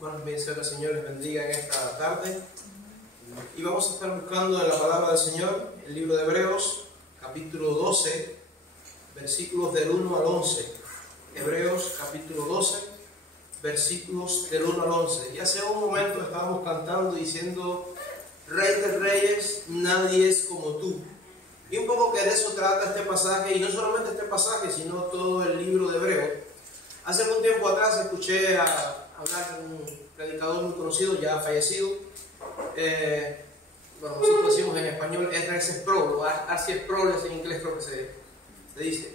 Bueno, bien sea que el Señor les bendiga en esta tarde. Y vamos a estar buscando en la palabra del Señor, el libro de Hebreos, capítulo 12, versículos del 1 al 11. Hebreos, capítulo 12, versículos del 1 al 11. Y hace un momento estábamos cantando diciendo: Rey de Reyes, nadie es como tú. Y un poco que de eso trata este pasaje, y no solamente este pasaje, sino todo el libro de Hebreos. Hace algún tiempo atrás escuché hablar de un predicador muy conocido, ya fallecido. Bueno, nosotros decimos en español R.S. Sproul, o R.C. Sproul en inglés creo que se dice.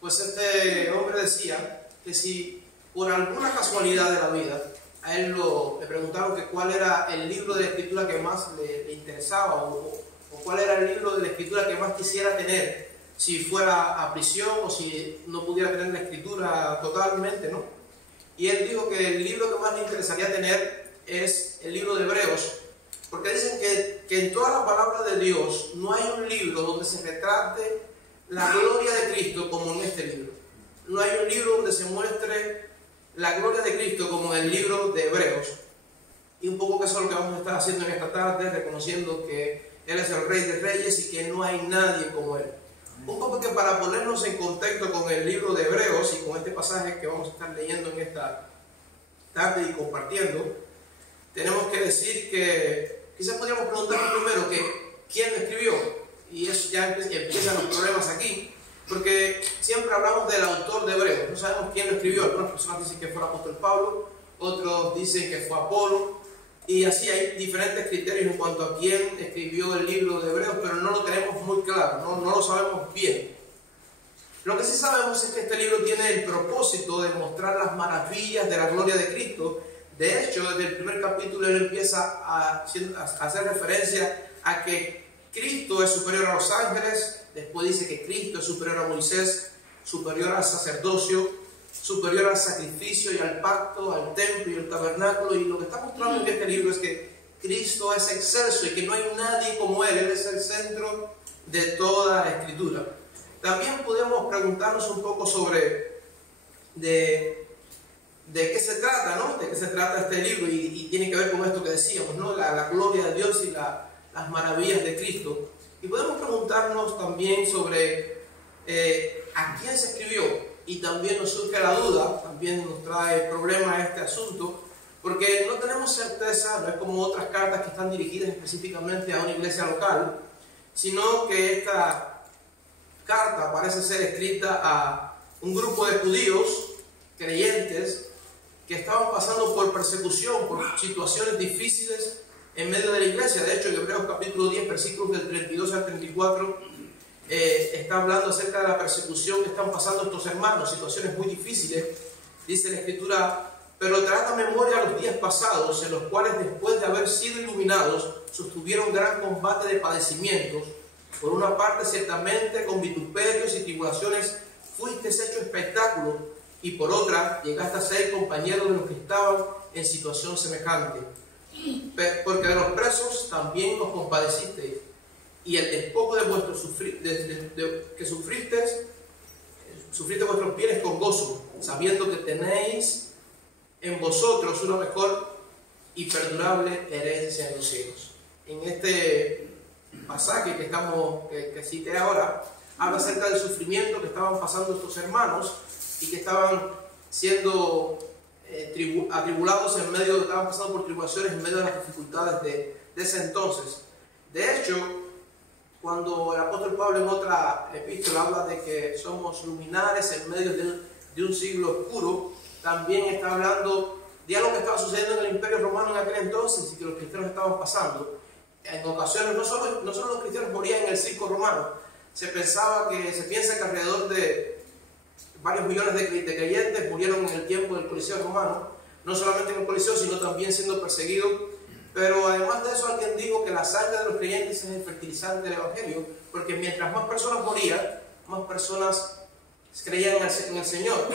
Pues este hombre decía que si por alguna casualidad de la vida a él le preguntaron que cuál era el libro de la escritura que más le interesaba o cuál era el libro de la escritura que más quisiera tener si fuera a prisión o si no pudiera tener la escritura totalmente, ¿no? Y él dijo que el libro que más le interesaría tener es el libro de Hebreos, porque dicen que en toda la palabra de Dios no hay un libro donde se retrate la gloria de Cristo como en este libro. No hay un libro donde se muestre la gloria de Cristo como en el libro de Hebreos. Y un poco que eso es lo que vamos a estar haciendo en esta tarde, reconociendo que Él es el Rey de Reyes y que no hay nadie como Él. Un poco que para ponernos en contexto con el libro de Hebreos y con este pasaje que vamos a estar leyendo en esta tarde y compartiendo, tenemos que decir que quizás podríamos preguntarnos primero que ¿quién lo escribió? Y eso ya empiezan los problemas aquí, porque siempre hablamos del autor de Hebreos, no sabemos quién lo escribió. Algunas personas dicen que fue el apóstol Pablo, otros dicen que fue Apolo, y así hay diferentes criterios en cuanto a quién escribió el libro de Hebreos, pero no lo tenemos muy claro, no lo sabemos bien. Lo que sí sabemos es que este libro tiene el propósito de mostrar las maravillas de la gloria de Cristo. De hecho, desde el primer capítulo él empieza a hacer referencia a que Cristo es superior a los ángeles. Después dice que Cristo es superior a Moisés, superior al sacerdocio, superior al sacrificio y al pacto, al templo y al tabernáculo. Y lo que está mostrando en este libro es que Cristo es excelso y que no hay nadie como Él. Él es el centro de toda la Escritura. También podemos preguntarnos un poco sobre de qué se trata, ¿no? De qué se trata este libro, y tiene que ver con esto que decíamos, ¿no? La gloria de Dios y las maravillas de Cristo. Y podemos preguntarnos también sobre a quién se escribió. Y también nos surge la duda, también nos trae problema este asunto, porque no tenemos certeza, no es como otras cartas que están dirigidas específicamente a una iglesia local, sino que esta carta parece ser escrita a un grupo de judíos creyentes que estaban pasando por persecución, por situaciones difíciles en medio de la iglesia. De hecho, en Hebreos capítulo 10, versículos del 32 al 34, está hablando acerca de la persecución que están pasando estos hermanos, situaciones muy difíciles. Dice la Escritura: pero traed a memoria los días pasados, en los cuales después de haber sido iluminados, sostuvieron gran combate de padecimientos. Por una parte, ciertamente, con vituperios y tribulaciones fuisteis hecho espectáculo, y por otra, llegaste a ser compañeros de los que estaban en situación semejante. Porque de los presos también os compadecisteis, y el despojo de vuestros que sufriste vuestros bienes con gozo, sabiendo que tenéis en vosotros una mejor y perdurable herencia en los cielos. En este pasaje que cité ahora, habla acerca del sufrimiento que estaban pasando estos hermanos y que estaban siendo atribulados estaban pasando por tribulaciones en medio de las dificultades de ese entonces. De hecho, cuando el apóstol Pablo en otra epístola habla de que somos luminares en medio de un siglo oscuro, también está hablando de algo que estaba sucediendo en el Imperio Romano en aquel entonces y que los cristianos estaban pasando. En ocasiones no solo los cristianos morían en el circo romano, se piensa que alrededor de varios millones de creyentes murieron en el tiempo del Coliseo romano, no solamente en el Coliseo, sino también siendo perseguidos. Pero además de eso, alguien dijo que la sangre de los creyentes es el fertilizante del Evangelio, porque mientras más personas morían, más personas creían en el Señor,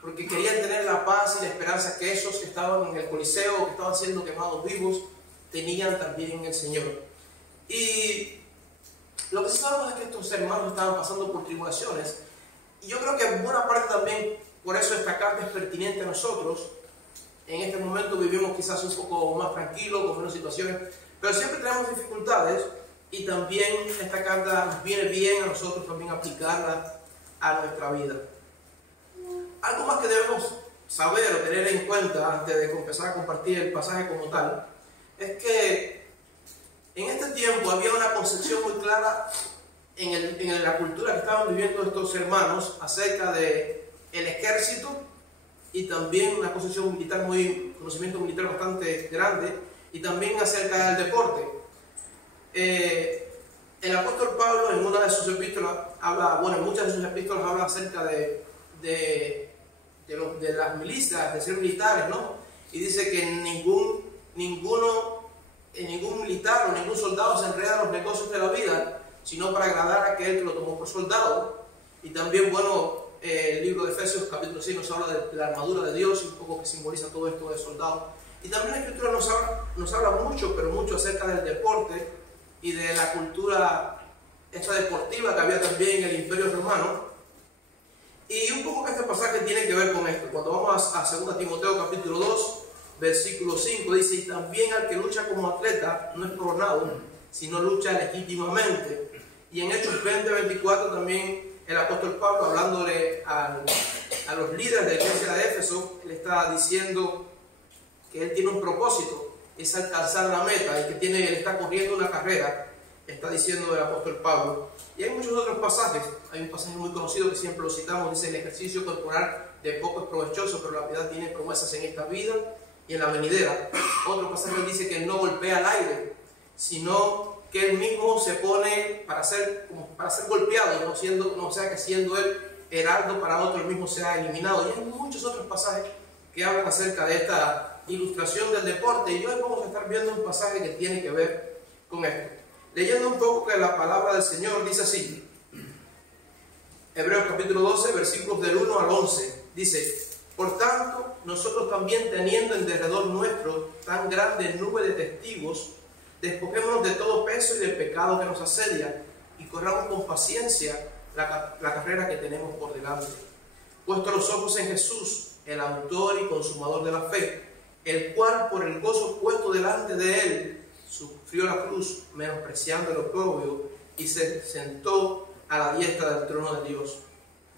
porque querían tener la paz y la esperanza que esos que estaban en el Coliseo, que estaban siendo quemados vivos, tenían también en el Señor. Y lo que sí sabemos es que estos hermanos estaban pasando por tribulaciones, y yo creo que en buena parte también, por eso esta carta es pertinente a nosotros, En este momento vivimos quizás un poco más tranquilo, con menos situaciones, pero siempre tenemos dificultades y también esta carta nos viene bien a nosotros también aplicarla a nuestra vida. Algo más que debemos saber o tener en cuenta antes de empezar a compartir el pasaje como tal, es que en este tiempo había una concepción muy clara en la cultura que estaban viviendo estos hermanos acerca del ejército y también una concepción militar conocimiento militar bastante grande y también acerca del deporte. El apóstol Pablo en una de sus epístolas en muchas de sus epístolas habla acerca de las milicias, de ser militares, ¿no? Y dice que ningún militar o ningún soldado se enreda en los negocios de la vida, sino para agradar a aquel que lo tomó por soldado. Y también, el libro de Efesios capítulo 6 nos habla de la armadura de Dios, un poco que simboliza todo esto de soldado. Y también la Escritura nos habla mucho, pero mucho acerca del deporte y de la cultura esta deportiva que había también en el Imperio Romano. Y un poco que este pasaje tiene que ver con esto. Cuando vamos a 2 Timoteo capítulo 2, versículo 5, dice: y también al que lucha como atleta no es coronado, sino lucha legítimamente. Y en Hechos 20:24 también el apóstol Pablo, hablándole a los líderes de la iglesia de Éfeso, él está diciendo que él tiene un propósito, es alcanzar la meta, y que él está corriendo una carrera, está diciendo el apóstol Pablo. Y hay muchos otros pasajes. Hay un pasaje muy conocido que siempre lo citamos, dice: el ejercicio corporal de poco es provechoso, pero la piedad tiene promesas en esta vida y en la venidera. Otro pasaje dice que él no golpea al aire, sino que él mismo se pone para ser golpeado, no sea que siendo él heraldo para otro, él mismo sea eliminado. Y hay muchos otros pasajes que hablan acerca de esta ilustración del deporte, y hoy vamos a estar viendo un pasaje que tiene que ver con esto. Leyendo un poco que la palabra del Señor dice así, Hebreos capítulo 12, versículos del 1 al 11, dice: por tanto, nosotros también, teniendo en derredor nuestro tan grande nube de testigos, despojémonos de todo peso y del pecado que nos asedia, y corramos con paciencia la carrera que tenemos por delante. Puesto los ojos en Jesús, el autor y consumador de la fe, el cual por el gozo puesto delante de él sufrió la cruz, menospreciando el oprobio, y se sentó a la diestra del trono de Dios.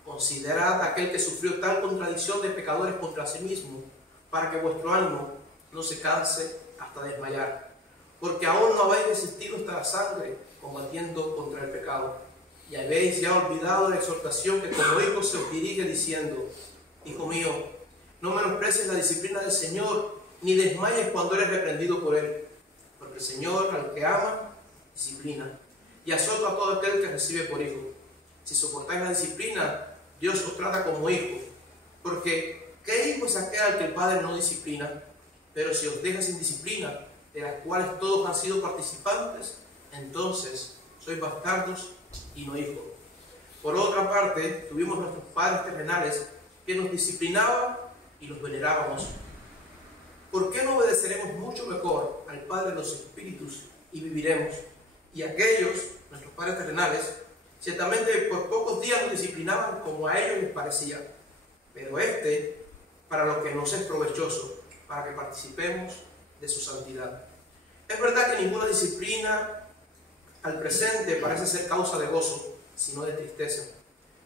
Considerad aquel que sufrió tal contradicción de pecadores contra sí mismo, para que vuestro ánimo no se canse hasta desmayar. Porque aún no habéis resistido hasta la sangre, combatiendo contra el pecado. Y habéis ya olvidado la exhortación que como hijo se os dirige, diciendo: hijo mío, no menosprecies la disciplina del Señor, ni desmayes cuando eres reprendido por él. Porque el Señor, al que ama, disciplina, y azota a todo aquel que recibe por hijo. Si soportáis la disciplina, Dios os trata como hijo. Porque ¿qué hijo es aquel al que el Padre no disciplina? Pero si os deja sin disciplina, de las cuales todos han sido participantes, entonces sois bastardos y no hijos. Por otra parte, tuvimos nuestros padres terrenales que nos disciplinaban y los venerábamos. ¿Por qué no obedeceremos mucho mejor al Padre de los Espíritus y viviremos? Y aquellos, nuestros padres terrenales, ciertamente por pocos días nos disciplinaban como a ellos les parecía, pero para lo que nos es provechoso, para que participemos de su santidad. Es verdad que ninguna disciplina al presente parece ser causa de gozo, sino de tristeza,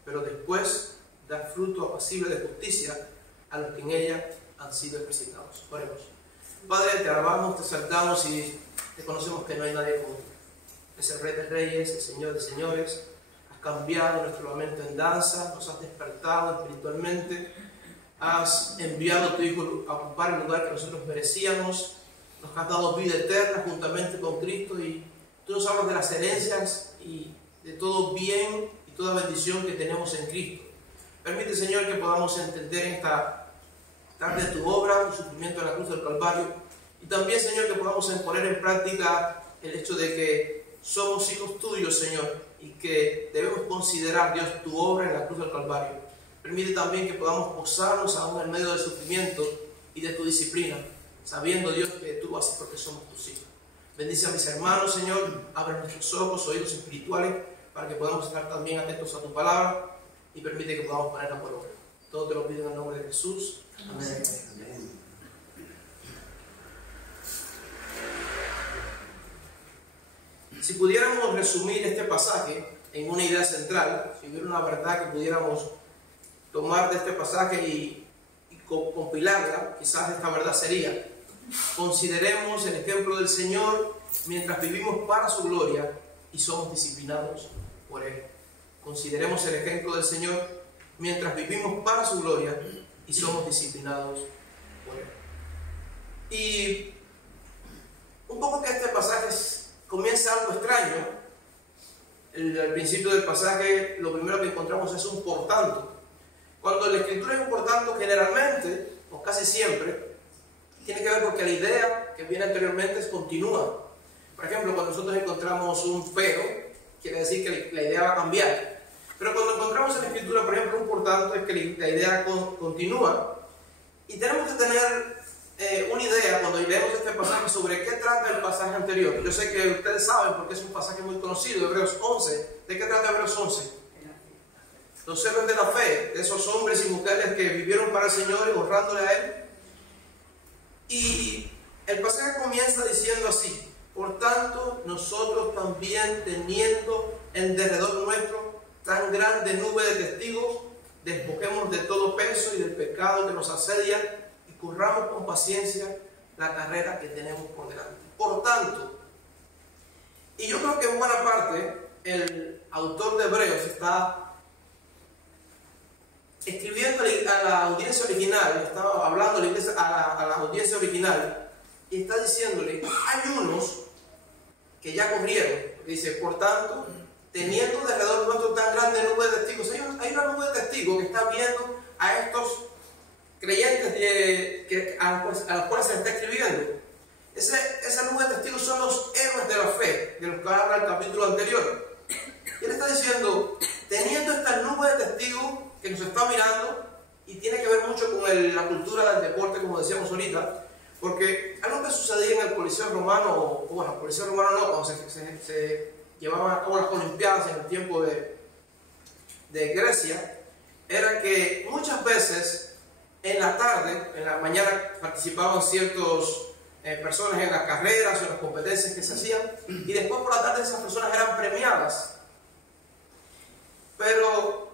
pero después da fruto apacible de justicia a los que en ella han sido ejercitados. Oremos. Padre, te alabamos, te exaltamos y te conocemos que no hay nadie como tú. Es el Rey de Reyes, el Señor de Señores. Has cambiado nuestro lamento en danza, nos has despertado espiritualmente, has enviado a tu Hijo a ocupar el lugar que nosotros merecíamos, nos has dado vida eterna juntamente con Cristo, y tú nos hablas de las herencias y de todo bien y toda bendición que tenemos en Cristo. Permite, Señor, que podamos entender en esta tarde tu obra, tu sufrimiento en la cruz del Calvario, y también, Señor, que podamos poner en práctica el hecho de que somos hijos tuyos, Señor, y que debemos considerar, Dios, tu obra en la cruz del Calvario. Permite también que podamos posarnos aún en medio del sufrimiento y de tu disciplina, sabiendo, Dios, que tú lo haces porque somos tus hijos. Bendice a mis hermanos, Señor, abre nuestros ojos, oídos espirituales, para que podamos estar también atentos a tu palabra, y permite que podamos ponerla por obra. Todo te lo pido en el nombre de Jesús. Amén. Amén. Si pudiéramos resumir este pasaje en una idea central, si hubiera una verdad que pudiéramos tomar de este pasaje y compilarla, quizás esta verdad sería: consideremos el ejemplo del Señor mientras vivimos para su gloria y somos disciplinados por Él. Consideremos el ejemplo del Señor mientras vivimos para su gloria y somos disciplinados por Él. Y un poco que este pasaje comienza algo extraño. Al principio del pasaje lo primero que encontramos es un por tanto. Cuando la escritura es un por tanto, generalmente, o casi siempre, tiene que ver porque la idea que viene anteriormente es continua. Por ejemplo, cuando nosotros encontramos un pero, quiere decir que la idea va a cambiar. Pero cuando encontramos en la escritura, por ejemplo, un por tanto, es que la idea continúa. Y tenemos que tener una idea cuando leemos este pasaje sobre qué trata el pasaje anterior. Yo sé que ustedes saben porque es un pasaje muy conocido, Hebreos 11. ¿De qué trata Hebreos 11? Los héroes de la fe, de esos hombres y mujeres que vivieron para el Señor y honrándole a Él. Y el pasaje comienza diciendo así: por tanto, nosotros también, teniendo en derredor nuestro tan grande nube de testigos, despojémonos de todo peso y del pecado que nos asedia y corramos con paciencia la carrera que tenemos por delante. Por tanto, y yo creo que en buena parte el autor de Hebreos está escribiendo a la audiencia original, estaba hablando a la audiencia original y está diciéndole: hay unos que ya corrieron, dice, por tanto, teniendo alrededor nuestro tan grande nube de testigos. Hay una nube de testigos que está viendo a estos creyentes a los cuales se les está escribiendo. Esa nube de testigos son los héroes de la fe, de los que habla el capítulo anterior. Y él está diciendo, teniendo esta nube de testigos que nos está mirando, y tiene que ver mucho con la cultura del deporte, como decíamos ahorita, porque algo que sucedía en el Coliseo Romano, bueno, el Coliseo Romano no, cuando se llevaban a cabo las Olimpiadas en el tiempo de Grecia, era que muchas veces en la tarde, en la mañana, participaban ciertas personas en las carreras o en las competencias que se hacían, y después por la tarde esas personas eran premiadas. Pero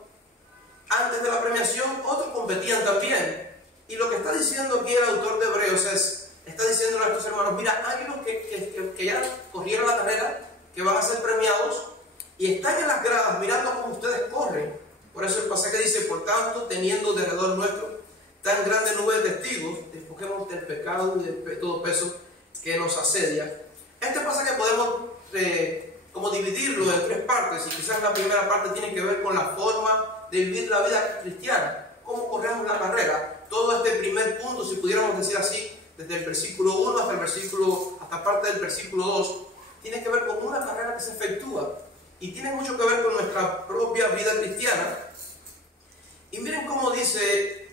antes de la premiación, otros competían también. Y lo que está diciendo aquí el autor de Hebreos está diciendo a estos hermanos: mira, hay unos que ya corrieron la carrera, que van a ser premiados, y están en las gradas mirando cómo ustedes corren. Por eso el pasaje dice: por tanto, teniendo alrededor nuestro tan grande nube de testigos, despojémonos del pecado y de todo peso que nos asedia. Este pasaje podemos como dividirlo en tres partes, y quizás la primera parte tiene que ver con la forma de vivir la vida cristiana, cómo corremos la carrera. Todo este primer punto, si pudiéramos decir así, desde el versículo 1 hasta parte del versículo 2, tiene que ver con una carrera que se efectúa y tiene mucho que ver con nuestra propia vida cristiana. Y miren cómo dice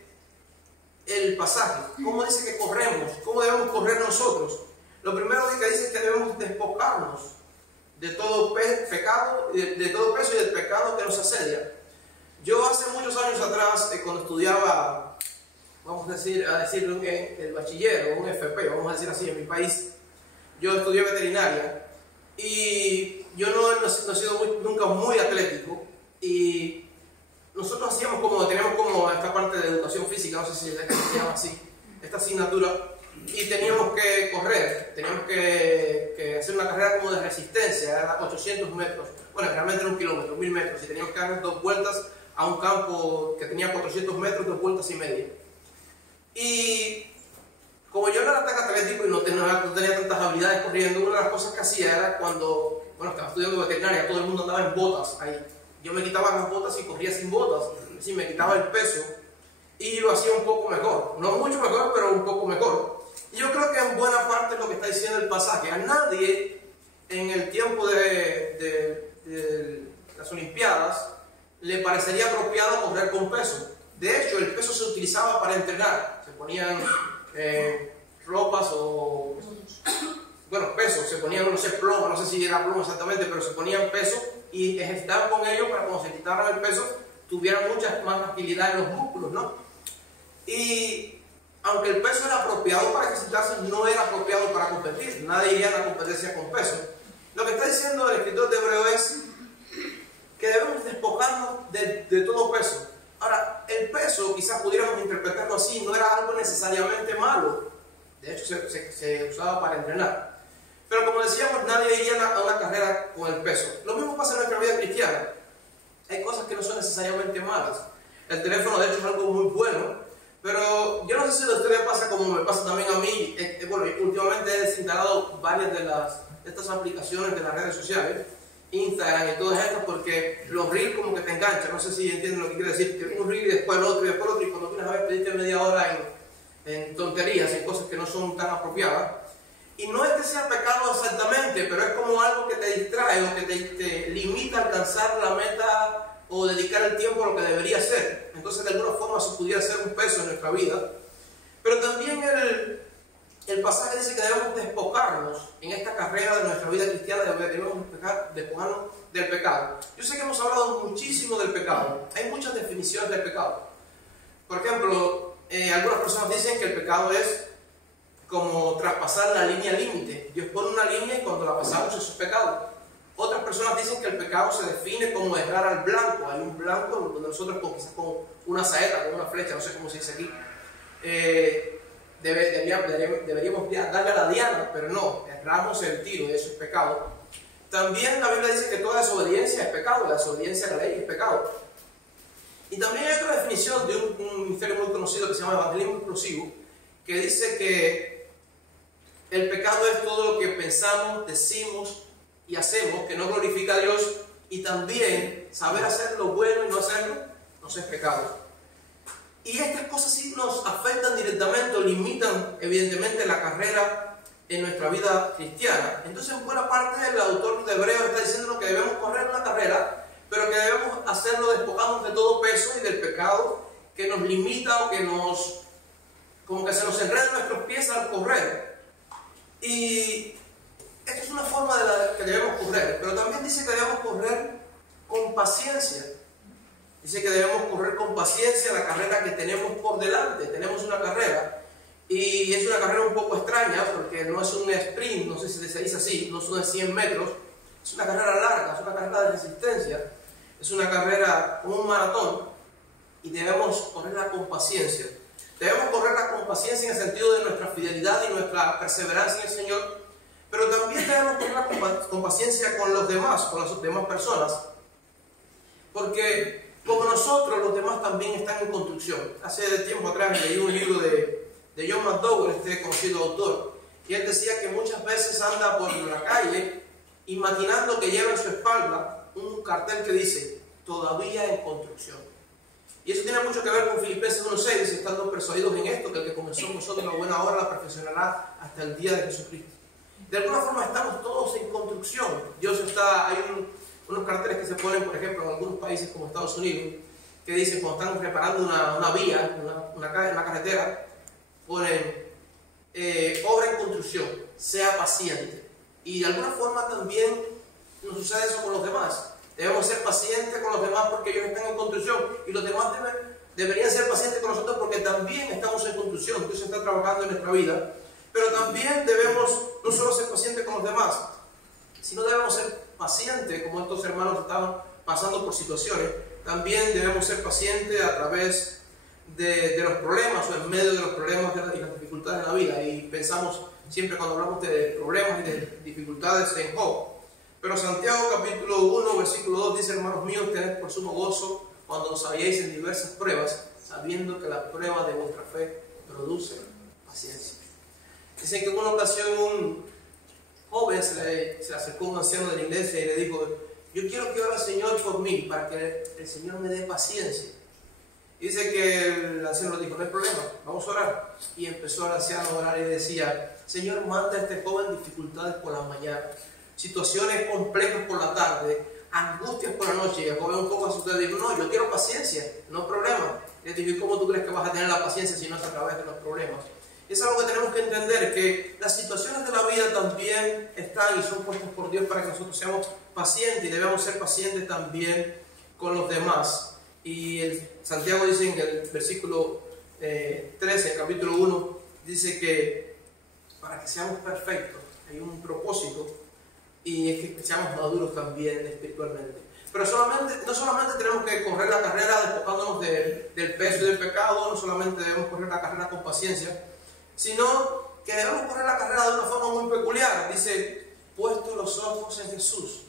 el pasaje, cómo dice que corremos, cómo debemos correr nosotros. Lo primero que dice es que debemos despojarnos de todo pecado, de todo peso y del pecado que nos asedia. Yo hace muchos años atrás, cuando estudiaba, vamos a decirlo en el bachiller o un FP, vamos a decir así, en mi país, yo estudié veterinaria y yo no he sido nunca muy atlético, y nosotros teníamos como esta parte de educación física, no sé si se llama así, esta asignatura, y teníamos que correr, teníamos que hacer una carrera como de resistencia, era 800 metros, bueno, realmente era 1 kilómetro, 1000 metros, y teníamos que dar 2 vueltas a un campo que tenía 400 metros, 2 vueltas y media. Y como yo no era tan atlético y no tenía tantas habilidades corriendo, una de las cosas que hacía era cuando, estaba estudiando veterinaria, todo el mundo andaba en botas ahí. Yo me quitaba las botas y corría sin botas, es decir, me quitaba el peso y lo hacía un poco mejor. No mucho mejor, pero un poco mejor. Y yo creo que en buena parte es lo que está diciendo el pasaje. A nadie en el tiempo de las Olimpiadas le parecería apropiado correr con peso. De hecho, el peso se utilizaba para entrenar. Se ponían ropas o... peso. Se ponían, no sé, plomo, no sé si era plomo exactamente, pero se ponían peso y ejercitaban con ello para cuando se quitaran el peso tuvieran mucha más agilidad en los músculos, ¿no? Y aunque el peso era apropiado para ejercitarse, no era apropiado para competir. Nadie iría a la competencia con peso. Lo que está diciendo el escritor de Hebreo es que debemos despojarnos de todo peso. Ahora, el peso, quizás pudiéramos interpretarlo así, no era algo necesariamente malo. De hecho, se usaba para entrenar. Pero como decíamos, nadie iría a una carrera con el peso. Lo mismo pasa en nuestra vida cristiana. Hay cosas que no son necesariamente malas. El teléfono, de hecho, es algo muy bueno. Pero yo no sé si a ustedes pasa como me pasa también a mí. Bueno, últimamente he desinstalado varias de estas aplicaciones de las redes sociales, Instagram y todas estas, porque los reels como que te enganchan. No sé si entienden lo que quiero decir, que un reel y después el otro y después el otro, y cuando vienes a ver pediste media hora en tonterías, en cosas que no son tan apropiadas. Y no es que sea pecado exactamente, pero es como algo que te distrae o que te limita a alcanzar la meta o dedicar el tiempo a lo que debería ser. Entonces, de alguna forma, eso pudiera ser un peso en nuestra vida. Pero también el pasaje dice que debemos despojarnos en esta carrera de nuestra vida cristiana, debemos despojarnos del pecado. Yo sé que hemos hablado muchísimo del pecado. Hay muchas definiciones del pecado. Por ejemplo, algunas personas dicen que el pecado es como traspasar la línea límite. Dios pone una línea y cuando la pasamos eso es pecado. Otras personas dicen que el pecado se define como errar al blanco. Hay un blanco donde nosotros quizás con una saeta, con una flecha, no sé cómo se dice aquí, deberíamos darle a la diana, pero no, erramos el tiro y eso es pecado. También la Biblia dice que toda desobediencia es pecado, la desobediencia a la ley es pecado. Y también hay otra definición de un ministerio muy conocido que se llama evangelismo explosivo, que dice que el pecado es todo lo que pensamos, decimos y hacemos que no glorifica a Dios, y también saber hacer lo bueno y no hacerlo, no es pecado. Y estas cosas sí nos afectan directamente o limitan evidentemente la carrera en nuestra vida cristiana. Entonces, en buena parte el autor de Hebreos está diciendo que debemos correr una carrera, pero que debemos hacerlo despojándonos de todo peso y del pecado que nos limita o que como que se nos enreda en nuestros pies al correr. Y esto es una forma de la que debemos correr, pero también dice que debemos correr con paciencia. Dice que debemos correr con paciencia la carrera que tenemos por delante. Tenemos una carrera y es una carrera un poco extraña porque no es un sprint, no sé si se dice así, no son de 100 metros. Es una carrera larga, es una carrera de resistencia, es una carrera como un maratón y debemos correrla con paciencia. Debemos correrla con paciencia en el sentido de nuestra fidelidad y nuestra perseverancia en el Señor, pero también debemos correrla con paciencia con los demás, con las demás personas, porque como nosotros, los demás también están en construcción. Hace tiempo atrás leí un libro de John McDowell, este conocido autor, y él decía que muchas veces anda por la calle imaginando que lleva en su espalda un cartel que dice todavía en construcción. Y eso tiene mucho que ver con Filipenses 1:6, dice, estando persuadidos en esto, que el que comenzó en nosotros la buena obra la perfeccionará hasta el día de Jesucristo. De alguna forma estamos todos en construcción. Hay unos carteles que se ponen, por ejemplo, en algunos países como Estados Unidos, que dicen cuando están reparando una vía, una carretera, ponen obra en construcción, sea paciente. Y de alguna forma también nos sucede eso con los demás. Debemos ser pacientes con los demás porque ellos están en construcción, y los demás deberían ser pacientes con nosotros porque también estamos en construcción. Dios está trabajando en nuestra vida. Pero también debemos no solo ser pacientes con los demás, sino debemos ser pacientes, como estos hermanos estaban pasando por situaciones. También debemos ser pacientes a través de los problemas o en medio de los problemas y las dificultades de la vida. Y pensamos siempre cuando hablamos de problemas y de dificultades en Job. Pero Santiago capítulo 1 versículo 2 dice, hermanos míos, tened por sumo gozo cuando os halléis en diversas pruebas, sabiendo que la prueba de vuestra fe produce paciencia. Dicen que en una ocasión un joven se le acercó a un anciano de la iglesia y le dijo, yo quiero que ore al Señor por mí, para que el Señor me dé paciencia. Y dice que el anciano le dijo, no hay problema, vamos a orar. Y empezó el anciano a orar y decía, Señor, manda a este joven dificultades por la mañana, situaciones complejas por la tarde, angustias por la noche. Y el joven un poco asustado dijo, no, yo quiero paciencia, no hay problema. Y le dijo, ¿y cómo tú crees que vas a tener la paciencia si no es a través de los problemas? Es algo que tenemos que entender, que las situaciones de la vida también están y son puestas por Dios para que nosotros seamos pacientes, y debemos ser pacientes también con los demás. Y Santiago dice en el versículo 13, capítulo 1, dice que para que seamos perfectos, hay un propósito, y es que seamos maduros también espiritualmente. Pero no solamente tenemos que correr la carrera despojándonos del peso y del pecado, no solamente debemos correr la carrera con paciencia, sino que debemos correr la carrera de una forma muy peculiar. Dice, puesto los ojos en Jesús,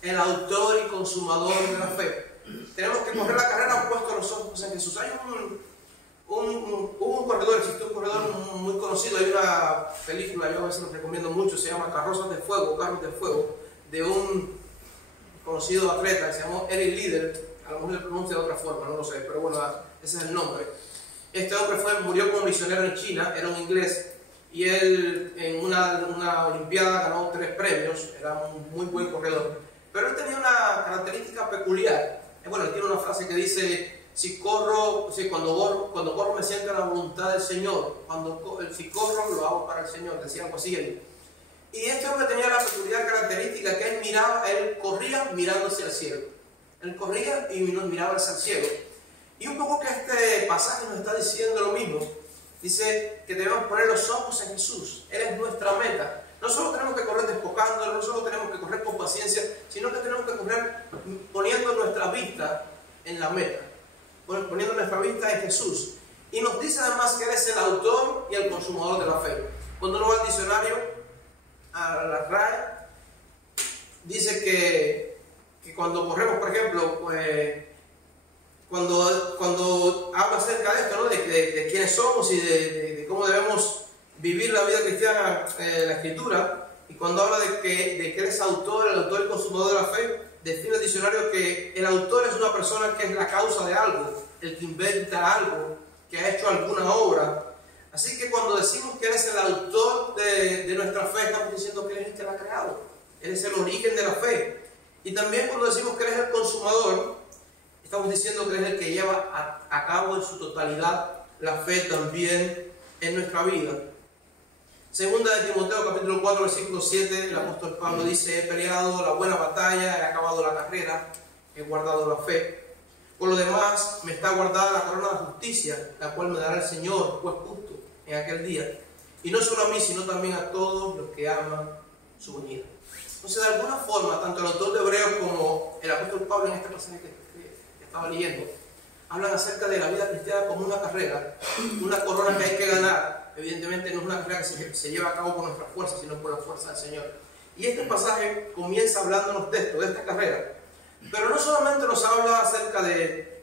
el autor y consumador de la fe. Tenemos que correr la carrera puesto los ojos en Jesús. Hay un corredor, existe un corredor muy conocido, hay una película, yo a veces lo recomiendo mucho, se llama Carros de Fuego, de un conocido atleta que se llamó Eric Liddell, a lo mejor le pronuncia de otra forma, no lo sé, pero bueno, ese es el nombre. Este hombre murió como misionero en China, era un inglés, y él en una olimpiada ganó 3 premios, era un muy buen corredor. Pero él tenía una característica peculiar. Bueno, él tiene una frase que dice, cuando corro me siento en la voluntad del Señor, si corro lo hago para el Señor, decía algo así él. Y este hombre tenía la peculiar característica que él corría mirando hacia el cielo. Él corría y miraba hacia el cielo. Y un poco que este pasaje nos está diciendo lo mismo. Dice que debemos poner los ojos en Jesús. Él es nuestra meta. No solo tenemos que correr despojando, no solo tenemos que correr con paciencia, sino que tenemos que correr poniendo nuestra vista en la meta. Poniendo nuestra vista en Jesús. Y nos dice además que Él es el autor y el consumador de la fe. Cuando uno va al diccionario, a la RAE, dice que cuando corremos, por ejemplo, pues, cuando habla acerca de esto, ¿no? de quiénes somos y de cómo debemos vivir la vida cristiana en la Escritura, y cuando habla de que Él es el autor y consumador de la fe, define el diccionario que el autor es una persona que es la causa de algo, el que inventa algo, que ha hecho alguna obra. Así que cuando decimos que Él es el autor de nuestra fe, estamos diciendo que Él es el que la ha creado. Él es el origen de la fe. Y también cuando decimos que Él es el consumador, estamos diciendo que Él es el que lleva a cabo en su totalidad la fe también en nuestra vida. Segunda de Timoteo capítulo 4 versículo 7, el apóstol Pablo dice, he peleado la buena batalla, he acabado la carrera, he guardado la fe. Por lo demás, me está guardada la corona de justicia, la cual me dará el Señor, juez justo, en aquel día. Y no solo a mí, sino también a todos los que aman su venida. Entonces, de alguna forma, tanto el autor de Hebreos como el apóstol Pablo en este pasaje que estaba leyendo, hablan acerca de la vida cristiana como una carrera, una corona que hay que ganar. Evidentemente no es una carrera que se lleva a cabo por nuestra fuerza, sino por la fuerza del Señor. Y este pasaje comienza hablándonos de esto, de esta carrera. Pero no solamente nos habla acerca de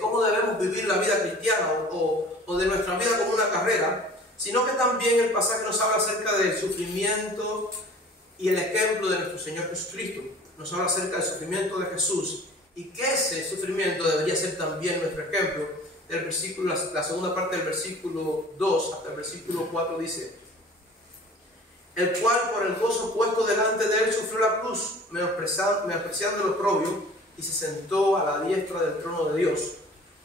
cómo debemos vivir la vida cristiana o de nuestra vida como una carrera, sino que también el pasaje nos habla acerca del sufrimiento y el ejemplo de nuestro Señor Jesucristo. Nos habla acerca del sufrimiento de Jesús y que ese sufrimiento debería ser también nuestro ejemplo. La segunda parte del versículo 2 hasta el versículo 4 dice, el cual por el gozo puesto delante de él sufrió la cruz, menospreciando el oprobio, y se sentó a la diestra del trono de Dios.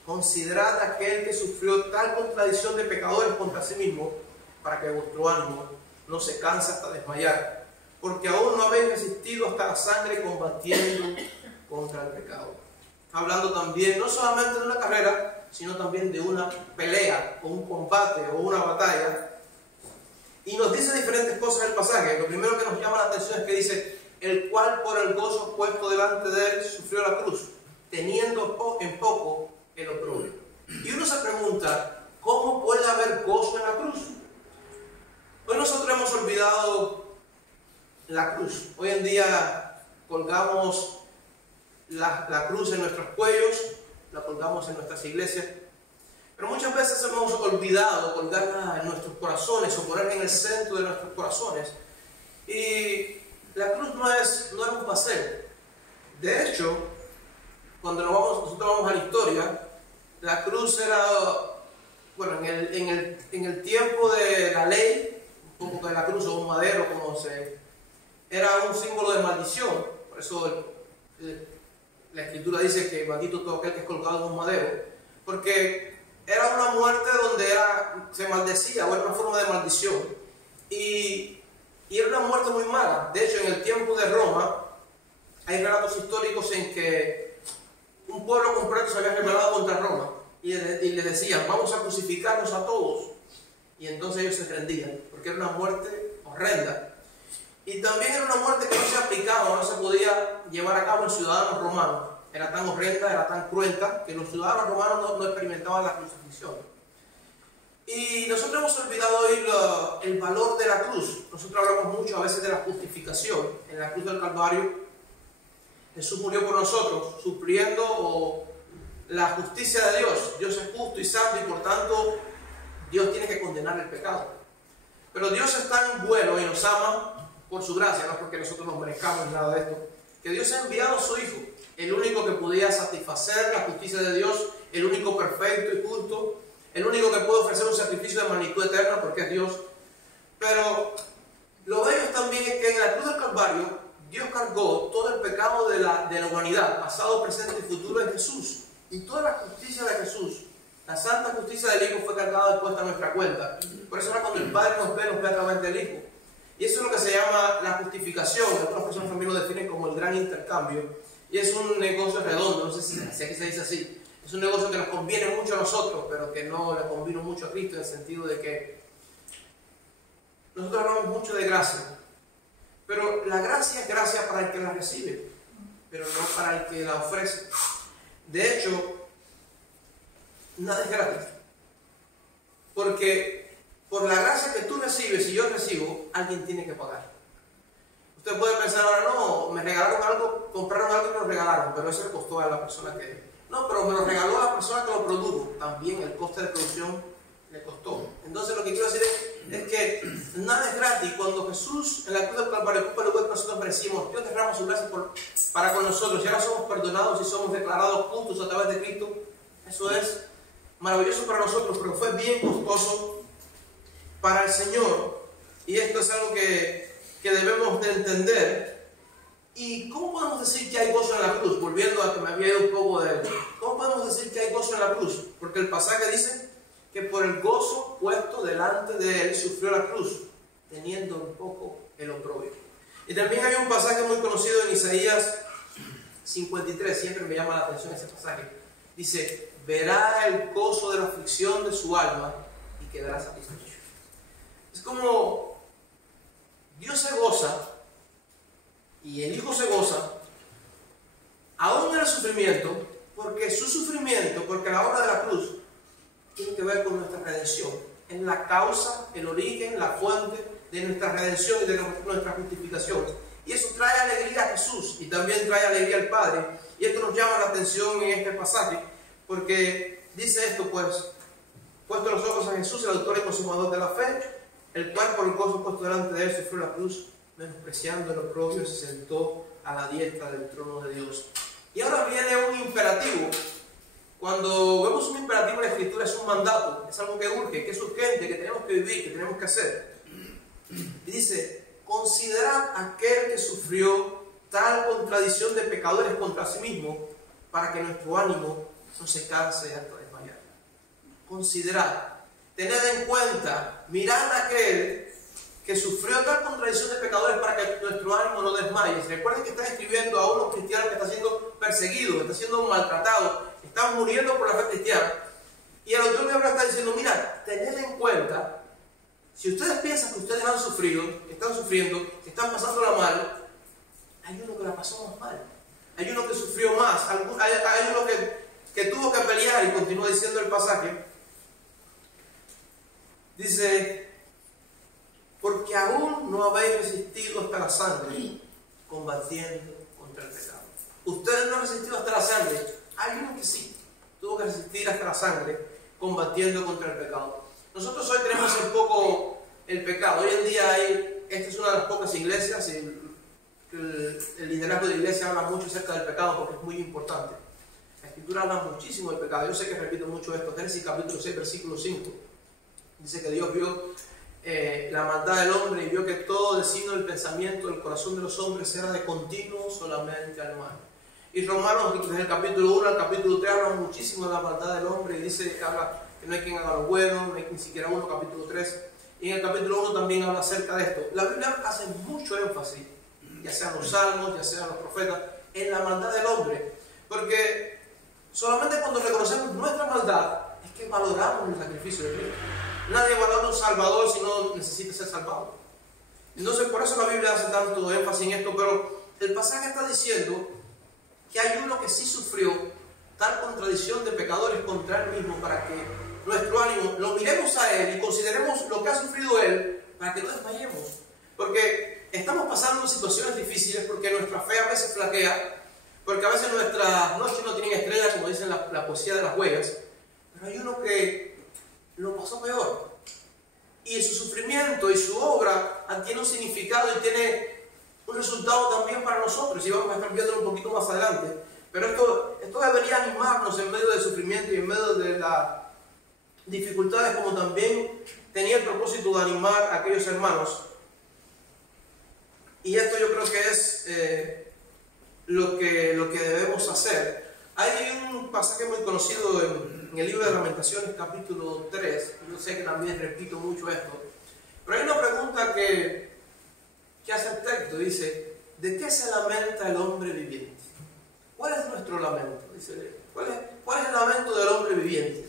Considerad aquel que sufrió tal contradicción de pecadores contra sí mismo, para que vuestro ánimo no se canse hasta desmayar, porque aún no habéis resistido hasta la sangre combatiendo contra el pecado. Hablando también no solamente de una carrera, sino también de una pelea, o un combate, o una batalla. Y nos dice diferentes cosas el pasaje. Lo primero que nos llama la atención es que dice, el cual por el gozo puesto delante de él sufrió la cruz, teniendo en poco el oprobio. Y uno se pregunta, ¿cómo puede haber gozo en la cruz? Hoy nosotros hemos olvidado la cruz. Hoy en día colgamos la cruz en nuestros cuellos, la colgamos en nuestras iglesias, pero muchas veces hemos olvidado colgarla en nuestros corazones o ponerla en el centro de nuestros corazones. Y la cruz no es un paseo. De hecho, cuando nosotros vamos a la historia, la cruz era, bueno, en el tiempo de la ley, un poco de la cruz o un madero, era un símbolo de maldición. Por eso la Escritura dice que maldito todo aquel que es colgado en un madero, porque era una muerte donde se maldecía, o era una forma de maldición, y era una muerte muy mala. De hecho, en el tiempo de Roma hay relatos históricos en que un pueblo completo se había rebelado contra Roma y les decían, vamos a crucificarlos a todos, y entonces ellos se rendían porque era una muerte horrenda. Y también era una muerte que no se aplicaba o no se podía llevar a cabo en ciudadanos romanos. Era tan horrenda, era tan cruenta, que los ciudadanos romanos no experimentaban la crucifixión. Y nosotros hemos olvidado hoy el valor de la cruz. Nosotros hablamos mucho a veces de la justificación. En la cruz del Calvario, Jesús murió por nosotros, supliendo la justicia de Dios. Dios es justo y santo y por tanto Dios tiene que condenar el pecado. Pero Dios es tan bueno y nos ama por su gracia, no porque nosotros nos merezcamos nada de esto, que Dios ha enviado a su Hijo, el único que podía satisfacer la justicia de Dios, el único perfecto y justo, el único que puede ofrecer un sacrificio de magnitud eterna porque es Dios. Pero lo bello también es que en la cruz del Calvario Dios cargó todo el pecado de la humanidad, pasado, presente y futuro en Jesús. Y toda la justicia de Jesús, la santa justicia del Hijo fue cargada y puesta a nuestra cuenta. Por eso ahora cuando el Padre nos ve a través del Hijo. Y eso es lo que se llama la justificación. Otras personas también lo definen como el gran intercambio. Y es un negocio redondo, no sé si aquí se dice así. Es un negocio que nos conviene mucho a nosotros, pero que no le convino mucho a Cristo, en el sentido de que nosotros hablamos mucho de gracia. Pero la gracia es gracia para el que la recibe, pero no para el que la ofrece. De hecho, nada es gratis. Porque por la gracia que tú recibes y yo recibo, alguien tiene que pagar. Usted puede pensar ahora, no, me regalaron algo, compraron algo y me lo regalaron, pero eso le costó a la persona que... No, pero me lo regaló la persona que lo produjo. También el coste de producción le costó. Entonces lo que quiero decir es que nada es gratis. Cuando Jesús en la cruz del Calvario ocupa el lugar que nosotros merecimos, Dios derrama su gracia para con nosotros. Y ahora somos perdonados y somos declarados justos a través de Cristo. Eso es maravilloso para nosotros, pero fue bien costoso para el Señor. Y esto es algo que debemos de entender. ¿Y cómo podemos decir que hay gozo en la cruz? Volviendo a que me había ido un poco de él. ¿Cómo podemos decir que hay gozo en la cruz? Porque el pasaje dice que por el gozo puesto delante de él sufrió la cruz, teniendo un poco el oprobio. Y también hay un pasaje muy conocido en Isaías 53, siempre me llama la atención ese pasaje. Dice, verá el gozo de la aflicción de su alma y quedará satisfecho. Es como Dios se goza y el Hijo se goza, aún en el sufrimiento, porque su sufrimiento, porque la obra de la cruz, tiene que ver con nuestra redención. Es la causa, el origen, la fuente de nuestra redención y de nuestra justificación. Y eso trae alegría a Jesús y también trae alegría al Padre. Y esto nos llama la atención en este pasaje, porque dice esto, pues, puesto los ojos a Jesús, el autor y consumador de la fe, el cual por el gozo puesto delante de él sufrió la cruz, menospreciando el oprobio, se sentó a la diestra del trono de Dios. Y ahora viene un imperativo. Cuando vemos un imperativo en la Escritura es un mandato, es algo que urge, que es urgente, que tenemos que vivir, que tenemos que hacer. Y dice, considerad aquel que sufrió tal contradicción de pecadores contra sí mismo, para que nuestro ánimo no se canse hasta desmayar. Considerad, tened en cuenta, mirad a aquel que sufrió tal contradicción de pecadores para que nuestro ánimo no desmaye. Recuerden que está escribiendo a unos cristianos que están siendo perseguidos, están siendo maltratados, están muriendo por la fe cristiana. Y el autor de Hebreos está diciendo, mira, tened en cuenta, si ustedes piensan que ustedes han sufrido, que están sufriendo, que están pasándola mal, hay uno que la pasó más mal. Hay uno que sufrió más, hay uno que tuvo que pelear, y continúa diciendo el pasaje. Dice, porque aún no habéis resistido hasta la sangre, combatiendo contra el pecado. Ustedes no han resistido hasta la sangre. Hay uno que sí, tuvo que resistir hasta la sangre, combatiendo contra el pecado. Nosotros hoy tenemos un poco el pecado. Hoy en día esta es una de las pocas iglesias, el liderazgo de la iglesia habla mucho acerca del pecado porque es muy importante. La Escritura habla muchísimo del pecado. Yo sé que repito mucho esto. Génesis capítulo 6, versículo 5. Dice que Dios vio la maldad del hombre y vio que todo designio del pensamiento del corazón de los hombres era de continuo solamente al mal. Y Romanos, desde el capítulo 1 al capítulo 3, habla muchísimo de la maldad del hombre y dice, habla que no hay quien haga lo bueno, no hay ni siquiera uno, capítulo 3. Y en el capítulo 1 también habla acerca de esto. La Biblia hace mucho énfasis, ya sean los salmos, ya sean los profetas, en la maldad del hombre. Porque solamente cuando reconocemos nuestra maldad es que valoramos el sacrificio de Cristo. Nadie valora un salvador si no necesita ser salvado. Entonces, por eso la Biblia hace tanto énfasis en esto, pero el pasaje está diciendo que hay uno que sí sufrió tal contradicción de pecadores contra él mismo para que nuestro ánimo lo miremos a él y consideremos lo que ha sufrido él para que no desmayemos. Porque estamos pasando situaciones difíciles, porque nuestra fe a veces flaquea, porque a veces nuestras noches no tienen estrellas, como dicen la poesía de las huellas, pero hay uno que lo pasó peor. Y su sufrimiento y su obra tiene un significado y tiene un resultado también para nosotros, y vamos a estar viéndolo un poquito más adelante. Pero esto debería animarnos en medio del sufrimiento y en medio de las dificultades, como también tenía el propósito de animar a aquellos hermanos. Y esto yo creo que es lo que debemos hacer. Hay un pasaje muy conocido en el libro de Lamentaciones, capítulo 3. Yo sé que también repito mucho esto, pero hay una pregunta que hace el texto. Dice: ¿de qué se lamenta el hombre viviente? ¿Cuál es nuestro lamento? Dice, ¿cuál es el lamento del hombre viviente?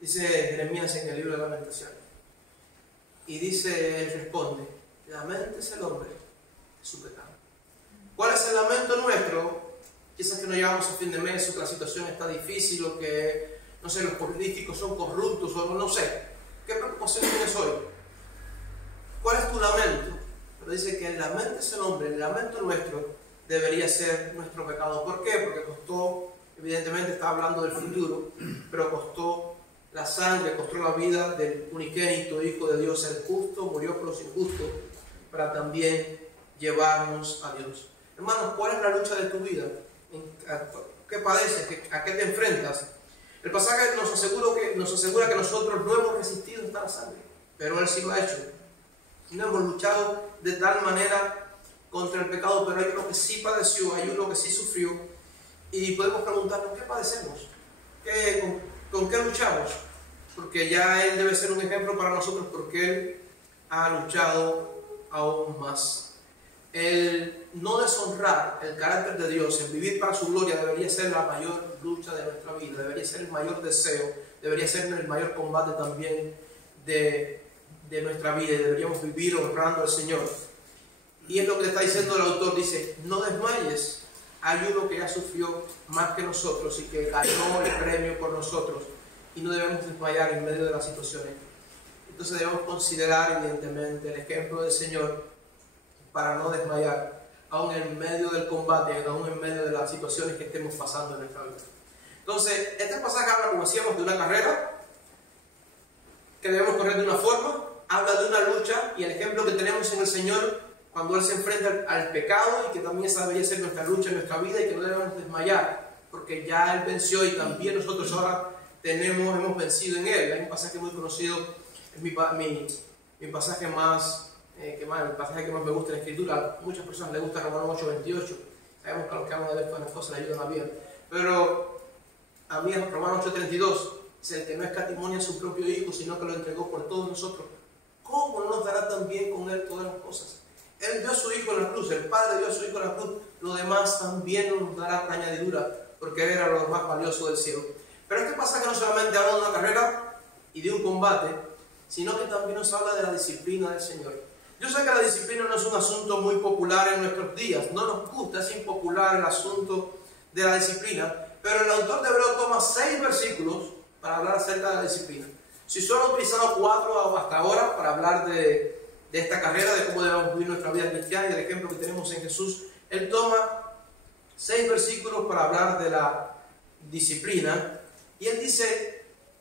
Dice Jeremías en el libro de Lamentaciones. Y dice, él responde: laméntese el hombre de su pecado. ¿Cuál es el lamento nuestro? Quizás que no llegamos a fin de mes, o que la situación está difícil, o que, no sé, los políticos son corruptos, o no sé. ¿Qué preocupación tienes hoy? ¿Cuál es tu lamento? Pero dice que el lamento es el hombre, el lamento nuestro debería ser nuestro pecado. ¿Por qué? Porque costó, evidentemente está hablando del futuro, pero costó la sangre, costó la vida del unigénito Hijo de Dios, el justo, murió por los injustos, para también llevarnos a Dios. Hermanos, ¿cuál es la lucha de tu vida? ¿Qué padeces? ¿A qué te enfrentas? El pasaje nos asegura que nosotros no hemos resistido hasta la sangre, pero Él sí lo ha hecho. No hemos luchado de tal manera contra el pecado, pero hay uno que sí padeció, hay uno que sí sufrió, y podemos preguntarnos: ¿qué padecemos? ¿Con qué luchamos? Porque ya Él debe ser un ejemplo para nosotros, porque Él ha luchado aún más. El no deshonrar el carácter de Dios, el vivir para su gloria, debería ser la mayor lucha de nuestra vida, debería ser el mayor deseo, debería ser el mayor combate también de nuestra vida, y deberíamos vivir honrando al Señor. Y es lo que le está diciendo el autor. Dice: no desmayes, hay uno que ya sufrió más que nosotros y que ganó el premio por nosotros, y no debemos desmayar en medio de las situaciones. Entonces debemos considerar evidentemente el ejemplo del Señor para no desmayar, aún en medio del combate, aún en medio de las situaciones que estemos pasando en nuestra vida. Entonces, este pasaje habla, como decíamos, de una carrera que debemos correr de una forma, habla de una lucha, y el ejemplo que tenemos en el Señor cuando Él se enfrenta al pecado, y que también esa debería ser nuestra lucha en nuestra vida, y que no debemos desmayar, porque ya Él venció y también nosotros ahora hemos vencido en Él. Hay un pasaje muy conocido, es mi pasaje el pasaje que más me gusta en la Escritura. A muchas personas les gusta Romanos 8:28. Sabemos que a los que aman a Dios todas las cosas le ayudan a bien. Pero a mí es Romanos 8:32. Es el que no escatimonia a su propio Hijo, sino que lo entregó por todos nosotros. ¿Cómo no nos dará también con Él todas las cosas? Él dio a su Hijo en la cruz, el Padre dio a su Hijo en la cruz. Lo demás también nos dará por añadidura, porque Él era lo más valioso del cielo. Pero este pasaje no solamente habla de una carrera y de un combate, sino que también nos habla de la disciplina del Señor. Yo sé que la disciplina no es un asunto muy popular en nuestros días, no nos gusta, es impopular el asunto de la disciplina, pero el autor de Hebreos toma 6 versículos para hablar acerca de la disciplina. Si solo ha utilizado 4 hasta ahora para hablar de esta carrera, de cómo debemos vivir nuestra vida cristiana y del ejemplo que tenemos en Jesús, él toma 6 versículos para hablar de la disciplina, y él dice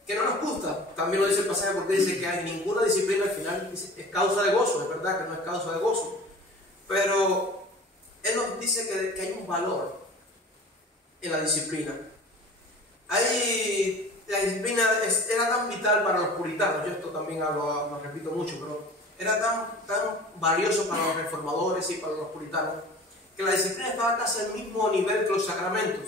que no nos gusta. También lo dice el pasaje, porque dice que hay ninguna disciplina al final es causa de gozo. Es verdad que no es causa de gozo, pero él nos dice que hay un valor en la disciplina. La disciplina era tan vital para los puritanos. Yo esto también lo repito mucho, pero era tan valioso para los reformadores y para los puritanos, que la disciplina estaba casi al mismo nivel que los sacramentos,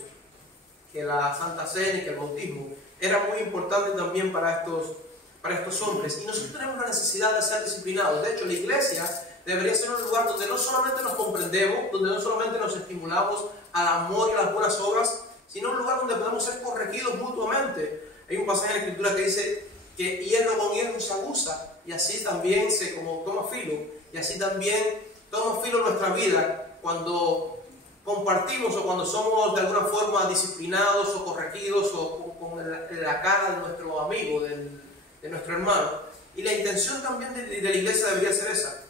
que la Santa Cena y que el bautismo. Era muy importante también para estos hombres. Y nosotros tenemos la necesidad de ser disciplinados. De hecho, la iglesia debería ser un lugar donde no solamente nos comprendemos, donde no solamente nos estimulamos al amor y a las buenas obras, sino un lugar donde podemos ser corregidos mutuamente. Hay un pasaje en la Escritura que dice que hierro con hierro se aguza. y así también como toma filo, y así también toma filo nuestra vida cuando compartimos o cuando somos de alguna forma disciplinados o corregidos o con la cara de nuestro amigo, de nuestro hermano. Y la intención también de la iglesia debería ser esa.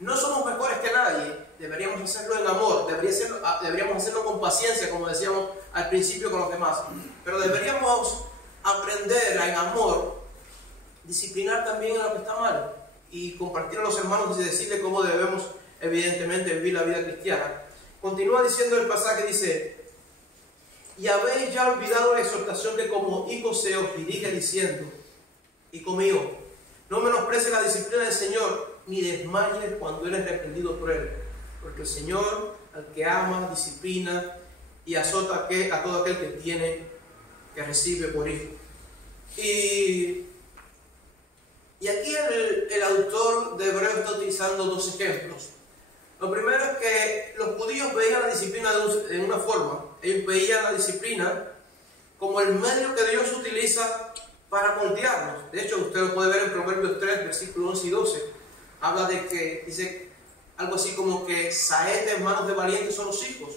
No somos mejores que nadie, deberíamos hacerlo en amor, deberíamos hacerlo con paciencia, como decíamos al principio con los demás. Pero deberíamos aprender en amor, disciplinar también en lo que está mal y compartir a los hermanos y decirles cómo debemos evidentemente vivir la vida cristiana. Continúa diciendo el pasaje, dice: y habéis ya olvidado la exhortación que como hijos se os dirige diciendo: hijo mío, no menosprecies la disciplina del Señor, ni desmayes cuando eres reprendido por Él, porque el Señor al que ama, disciplina y azota a todo aquel que recibe por hijo. Y aquí el autor de Hebreos está utilizando dos ejemplos. Lo primero es que los judíos veían la disciplina de una forma. Ellos veían la disciplina como el medio que Dios utiliza para moldearnos. De hecho, usted lo puede ver en Proverbios 3, versículos 11 y 12. Habla de que, dice algo así como que saetas en manos de valientes son los hijos.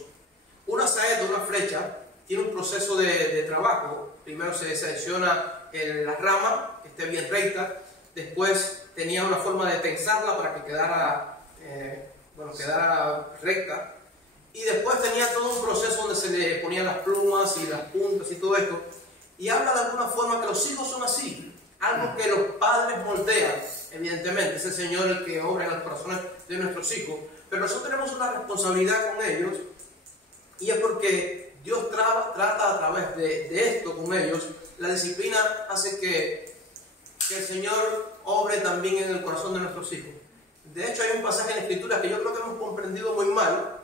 Una saeta, una flecha, tiene un proceso de trabajo. Primero se selecciona la rama, que esté bien recta. Después tenía una forma de tensarla para que quedara recta. Y después tenía todo un proceso donde se le ponían las plumas y las puntas y todo esto. Y habla de alguna forma que los hijos son así. Algo que los padres moldean, evidentemente. Es el Señor el que obra en los corazones de nuestros hijos. Pero nosotros tenemos una responsabilidad con ellos. Y es porque Dios trata a través de esto con ellos. La disciplina hace que el Señor obre también en el corazón de nuestros hijos. De hecho, hay un pasaje en la Escritura que yo creo que hemos comprendido muy mal,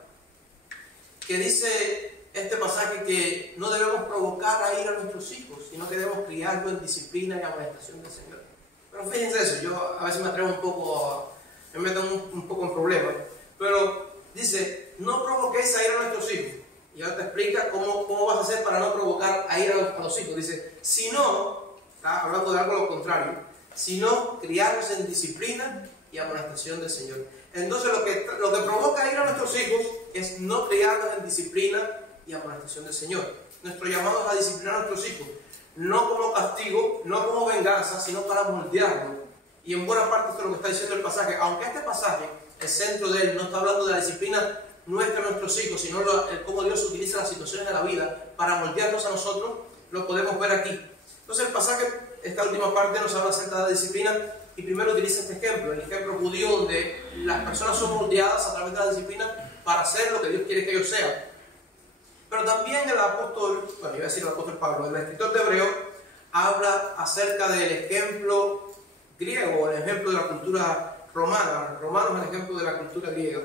que dice este pasaje que no debemos provocar a ir a nuestros hijos, sino que debemos criarlos en disciplina y amonestación del Señor. Pero fíjense eso, yo a veces me atrevo me meto un poco en problemas, pero dice: no provoquéis a ir a nuestros hijos. Y ahora te explica cómo vas a hacer para no provocar a ir a los hijos. Dice: si no, está hablando de algo lo contrario, sino criarlos en disciplina y amonestación del Señor. Entonces lo que provoca a ir a nuestros hijos es no criarlos en disciplina y amonestación del Señor. Nuestro llamado es a disciplinar a nuestros hijos, no como castigo, no como venganza, sino para moldearlos. Y en buena parte esto es lo que está diciendo el pasaje, aunque este pasaje, el centro de él, no está hablando de la disciplina nuestra a nuestros hijos, sino cómo Dios utiliza las situaciones de la vida para moldearnos a nosotros, lo podemos ver aquí. Entonces el pasaje, esta última parte, nos habla acerca de la disciplina y primero utiliza este ejemplo, el ejemplo judío, donde las personas son moldeadas a través de la disciplina para hacer lo que Dios quiere que ellos sean. Pero también el apóstol, iba a decir el apóstol Pablo, el escritor de Hebreos, habla acerca del ejemplo griego, el ejemplo de la cultura romana. Romanos es el ejemplo de la cultura griega.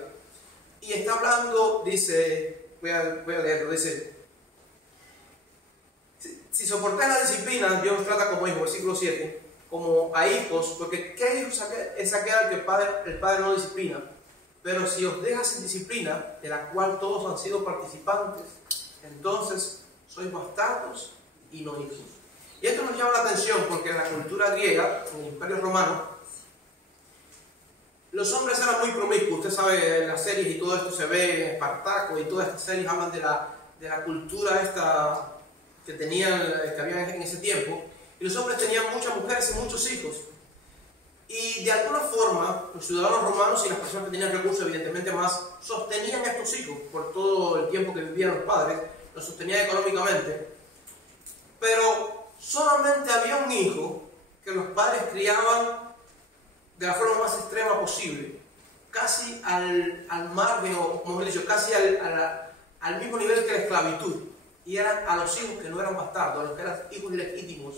Y está hablando, dice, voy a leerlo, dice: si soportáis la disciplina, Dios os trata como hijos, versículo 7, como a hijos, porque ¿qué hijos es aquel al que el padre no disciplina? Pero si os dejas sin disciplina, de la cual todos han sido participantes, entonces sois bastardos y no hijos. Y esto nos llama la atención porque en la cultura griega, en el Imperio Romano, los hombres eran muy promiscuos. Usted sabe, en las series y todo esto se ve, en Espartaco y todas estas series hablan de la cultura esta que había en ese tiempo. Y los hombres tenían muchas mujeres y muchos hijos. Y de alguna forma, los ciudadanos romanos y las personas que tenían recursos, evidentemente más, sostenían a estos hijos por todo el tiempo que vivían los padres, los sostenían económicamente. Pero solamente había un hijo que los padres criaban de la forma más extrema posible, casi al margen, o como he dicho, casi al mismo nivel que la esclavitud. Y eran a los hijos que no eran bastardos, a los que eran hijos ilegítimos.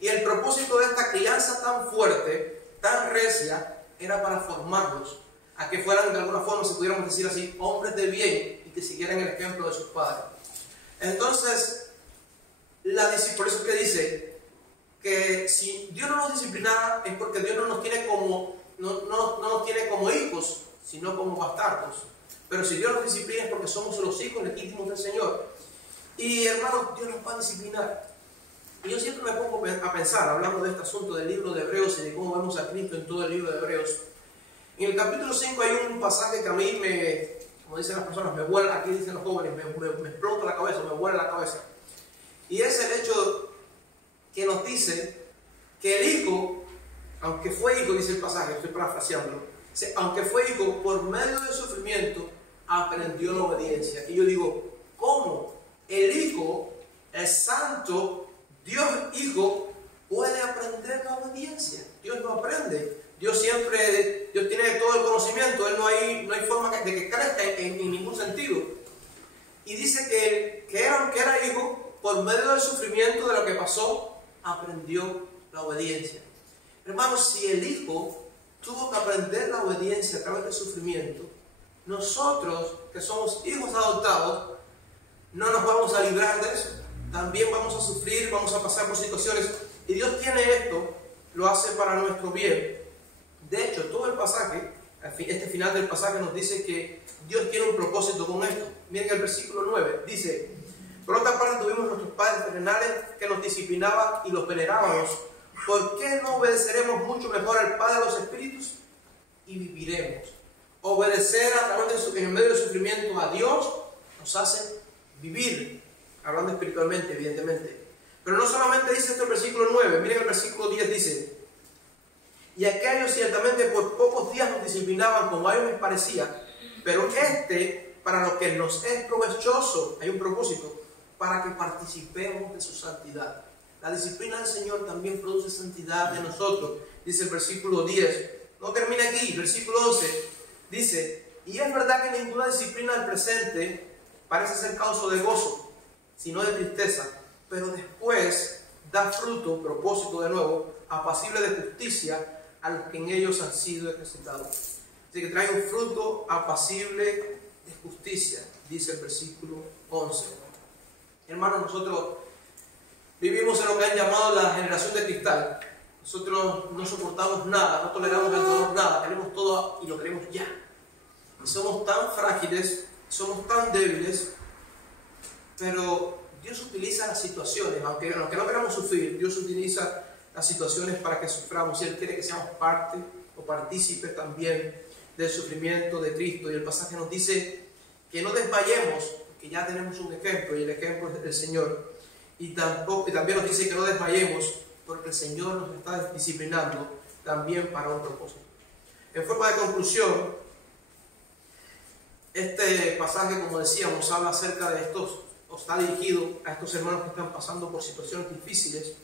Y el propósito de esta crianza tan fuerte, tan recia, era para formarlos, a que fueran de alguna forma, si pudiéramos decir así, hombres de bien y que siguieran el ejemplo de sus padres. Entonces, por eso es que dice que si Dios no nos disciplinara es porque Dios no nos tiene como hijos, sino como bastardos. Pero si Dios nos disciplina es porque somos los hijos legítimos del Señor. Y hermanos, Dios nos va a disciplinar. Y yo siempre me pongo a pensar, hablando de este asunto del libro de Hebreos y de cómo vemos a Cristo en todo el libro de Hebreos. En el capítulo 5 hay un pasaje que a mí como dicen las personas, me vuela, aquí dicen los jóvenes, me explota la cabeza, me vuela la cabeza. Y es el hecho que nos dice que el Hijo, aunque fue Hijo, dice el pasaje, estoy parafraseándolo, aunque fue Hijo, por medio del sufrimiento, aprendió la obediencia. Y yo digo, ¿cómo el Hijo, el Santo, Dios Hijo, puede aprender la obediencia? Dios no aprende. Dios tiene todo el conocimiento. Él no hay forma de que crezca en ningún sentido. Y dice que aunque era Hijo, por medio del sufrimiento de lo que pasó, aprendió la obediencia. Hermanos, si el Hijo tuvo que aprender la obediencia a través del sufrimiento, nosotros que somos hijos adoptados, no nos vamos a librar de eso. También vamos a sufrir, vamos a pasar por situaciones. Y Dios tiene esto, lo hace para nuestro bien. De hecho, todo el pasaje, este final del pasaje nos dice que Dios tiene un propósito con esto. Miren el versículo 9, dice: por otra parte tuvimos nuestros padres terrenales que nos disciplinaban y los venerábamos. ¿Por qué no obedeceremos mucho mejor al Padre de los Espíritus y viviremos? Obedecer a través en medio del sufrimiento a Dios nos hace vivir, hablando espiritualmente, evidentemente. Pero no solamente dice esto el versículo 9, miren el versículo 10, dice: y aquellos ciertamente por pocos días nos disciplinaban como a ellos les parecía, pero para lo que nos es provechoso, hay un propósito, para que participemos de su santidad. La disciplina del Señor también produce santidad en nosotros, dice el versículo 10. No termina aquí, versículo 11, dice: y es verdad que ninguna disciplina del presente parece ser causa de gozo, sino de tristeza, pero después da fruto, propósito de nuevo, apacible de justicia a los que en ellos han sido ejercitados. Así que trae un fruto apacible de justicia, dice el versículo 11. Hermanos, nosotros vivimos en lo que han llamado la generación de cristal. Nosotros no soportamos nada, no toleramos el dolor, nada, queremos todo y lo queremos ya. Y somos tan frágiles, somos tan débiles, pero Dios utiliza las situaciones, aunque no queramos sufrir, Dios utiliza las situaciones para que suframos, y Él quiere que seamos parte o partícipes también del sufrimiento de Cristo. Y el pasaje nos dice que no desmayemos, que ya tenemos un ejemplo, y el ejemplo es el Señor. Y también nos dice que no desmayemos, porque el Señor nos está disciplinando también para un propósito. En forma de conclusión, este pasaje, como decíamos, habla acerca de estos, o está dirigido a estos hermanos que están pasando por situaciones difíciles.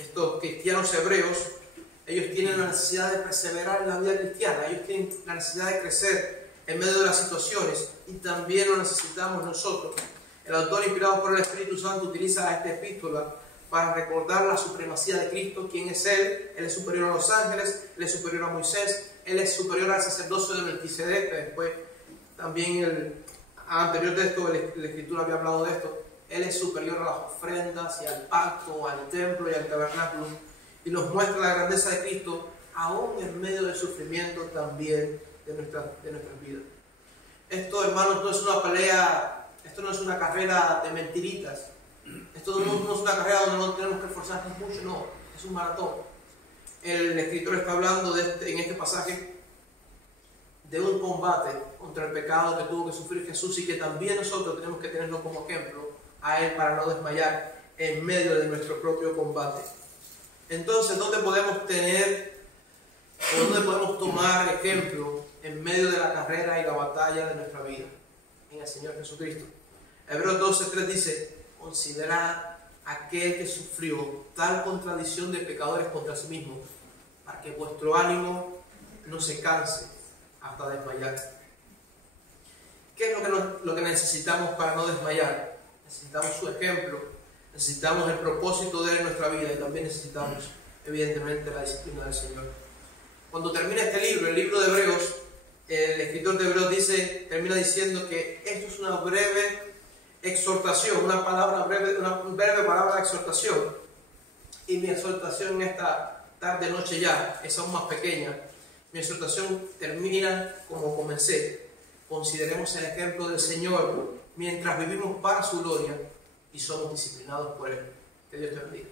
Estos cristianos hebreos, ellos tienen la necesidad de perseverar en la vida cristiana, ellos tienen la necesidad de crecer en medio de las situaciones, y también lo necesitamos nosotros. El autor, inspirado por el Espíritu Santo, utiliza esta epístola para recordar la supremacía de Cristo. ¿Quién es Él? Él es superior a los ángeles, Él es superior a Moisés, Él es superior al sacerdocio de Melquisedec, que después también anterior de esto la Escritura había hablado de esto. Él es superior a las ofrendas y al pacto, al templo y al tabernáculo, y nos muestra la grandeza de Cristo aún en medio del sufrimiento también de nuestras vidas. Esto, hermanos, no es una pelea, esto no es una carrera de mentiritas, esto no es una carrera donde no tenemos que esforzarnos mucho, no, es un maratón. El escritor está hablando en este pasaje de un combate contra el pecado que tuvo que sufrir Jesús, y que también nosotros tenemos que tenerlo como ejemplo a Él para no desmayar en medio de nuestro propio combate. Entonces, ¿dónde podemos tomar ejemplo en medio de la carrera y la batalla de nuestra vida? En el Señor Jesucristo. Hebreos 12:3 dice: considerad aquel que sufrió tal contradicción de pecadores contra sí mismo, para que vuestro ánimo no se canse hasta desmayar. ¿Qué es lo que necesitamos para no desmayar? Necesitamos su ejemplo, necesitamos el propósito de Él en nuestra vida, y también necesitamos, evidentemente, la disciplina del Señor. Cuando termina este libro, el libro de Hebreos, el escritor de Hebreos termina diciendo que esto es una breve exhortación, una breve palabra de exhortación. Y mi exhortación en esta tarde, noche ya, es aún más pequeña. Mi exhortación termina como comencé: consideremos el ejemplo del Señor mientras vivimos para su gloria y somos disciplinados por Él. Que Que Dios te bendiga.